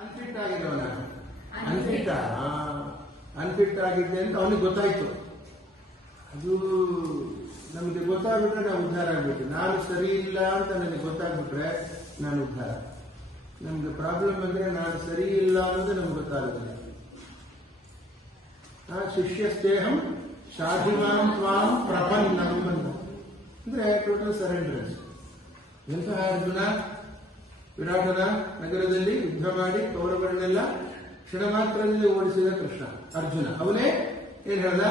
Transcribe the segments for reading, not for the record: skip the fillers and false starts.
Unfit ಆಗಿದ್ದವನ unfit ಆಗಿದ್ದೆ ಅಂತ ಅವನಿಗೆ ಗೊತ್ತಾಯ್ತು. ಅದು ನಮಗೆ ಗೊತ್ತಾಗ್ಬಿಟ್ರೆ ನಾವು ಉದ್ಧಾರ ಆಗ್ಬೇಕು. ನಾನು ಸರಿ ಇಲ್ಲ ಅಂತ ನನಗೆ ಗೊತ್ತಾಗ್ಬಿಟ್ರೆ ನಾನು ಉದ್ಧಾರ. ನಮ್ಗೆ ಪ್ರಾಬ್ಲಮ್ ಅಂದ್ರೆ ನಾನು ಸರಿ ಇಲ್ಲ ಅನ್ನೋದು ನಮ್ಗೆ ಗೊತ್ತಾಗುದಿಲ್ಲ. ಶಿಷ್ಯಸ್ತೇಹಂ ಶಾಧಿಮಾಂ ತ್ವಾಂ ಪ್ರಪನ್ನಂ ಅಂದ್ರೆ ಟೋಟಲ್ ಸರೆಂಡರೆನ್ಸ್. ಎಂತಹ ಅರ್ಜುನ ವಿರಾಟನ ನಗರದಲ್ಲಿ ಯುದ್ಧ ಮಾಡಿ ಕೌರವರನ್ನೆಲ್ಲ ಕ್ಷಣ ಮಾತ್ರದಲ್ಲಿ ಓಡಿಸಿದ ಕೃಷ್ಣ. ಅರ್ಜುನ ಅವನೇ ಏನ್ ಹೇಳ್ದ,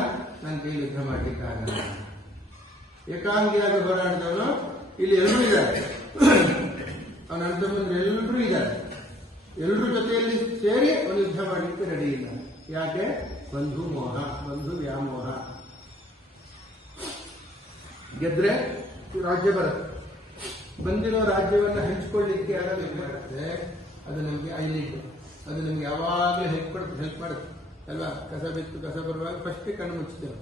ನನ್ನ ಕೈ ಯುದ್ಧ ಮಾಡ್ಲಿಕ್ಕಾಗಲ್ಲ. ಏಕಾಂಗಿಯಾಗಿ ಹೋರಾಡಿದವನು. ಇಲ್ಲಿ ಎಲ್ಲರೂ ಇದ್ದಾರೆ, ಅವನ ಅಣ್ಣ ತಮ್ಮಂದ್ರೆ ಎಲ್ಲರೂ ಇದ್ದಾರೆ. ಎಲ್ಲರೂ ಜೊತೆಯಲ್ಲಿ ಸೇರಿ ಅವನು ಯುದ್ಧ ಮಾಡಲಿಕ್ಕೆ ರೆಡಿ ಇಲ್ಲ. ಯಾಕೆ? ಬಂಧು ಮೋಹ, ಬಂಧು ವ್ಯಾಮೋಹ. ಗೆದ್ರೆ ರಾಜ್ಯ ಬರುತ್ತೆ. ಬಂದಿರೋ ರಾಜ್ಯವನ್ನು ಹಂಚಿಕೊಳ್ಳಿಕ್ಕೆ ಯಾರಾದ್ರೂ ಬರುತ್ತೆ, ಅದು ನಮಗೆ ಐಲಿಡ್. ಅದು ನಮ್ಗೆ ಯಾವಾಗಲೂ ಹೆಲ್ಪ್ ಮಾಡುತ್ತೆ ಅಲ್ವಾ? ಕಸ ಬಿತ್ತು ಕಸ ಬರುವಾಗ ಫಸ್ಟ್ ಕಣ್ಣು ಮುಚ್ಚುತ್ತೇವೆ,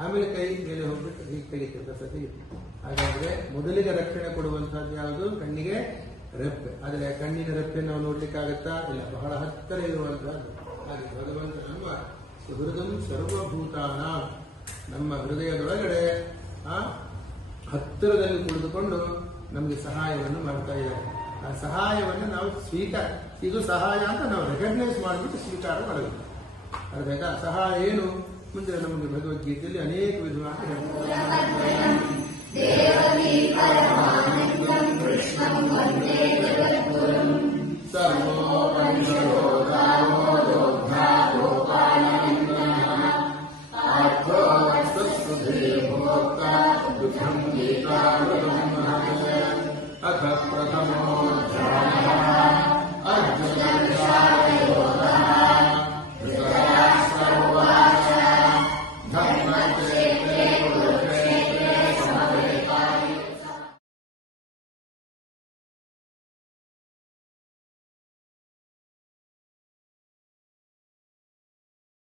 ಆಮೇಲೆ ಕೈ ಮೇಲೆ ಹೋಗ್ಬಿಟ್ಟು ಹೀಗೆ ತೆಗಿತೇವೆ, ಕಸ ತೆಗಿತು. ಹಾಗಾದ್ರೆ ಮೊದಲಿಗೆ ರಕ್ಷಣೆ ಕೊಡುವಂತಹದ್ದು ಯಾವುದು? ಕಣ್ಣಿಗೆ ರೆಪ್ಪೆ. ಆದರೆ ಕಣ್ಣಿನ ರೆಪ್ಪೆ ನಾವು ನೋಡ್ಲಿಕ್ಕಾಗತ್ತಾ? ಇಲ್ಲ, ಬಹಳ ಹತ್ತಿರ ಇರುವಂತಹದ್ದು. ಹಾಗೆ ಭಗವಂತ ನಮ್ಮ ಹೃದಯ ಸರ್ವಭೂತಾನ, ನಮ್ಮ ಹೃದಯದೊಳಗಡೆ ಹತ್ತಿರದಲ್ಲಿ ಕುಳಿತುಕೊಂಡು ನಮಗೆ ಸಹಾಯವನ್ನು ಮಾಡ್ತಾ ಇದ್ದಾರೆ. ಆ ಸಹಾಯವನ್ನು ನಾವು ಇದು ಸಹಾಯ ಅಂತ ನಾವು ರೆಕಗ್ನೈಸ್ ಮಾಡಿಬಿಟ್ಟು ಸ್ವೀಕಾರ ಮಾಡಬೇಕು. ಅರ್ಥ? ಸಹಾಯ ಏನು ಮುಂದೆ ನಮಗೆ ಭಗವದ್ಗೀತೆಯಲ್ಲಿ ಅನೇಕ ವಿಧವಾಗಿ ಅಥ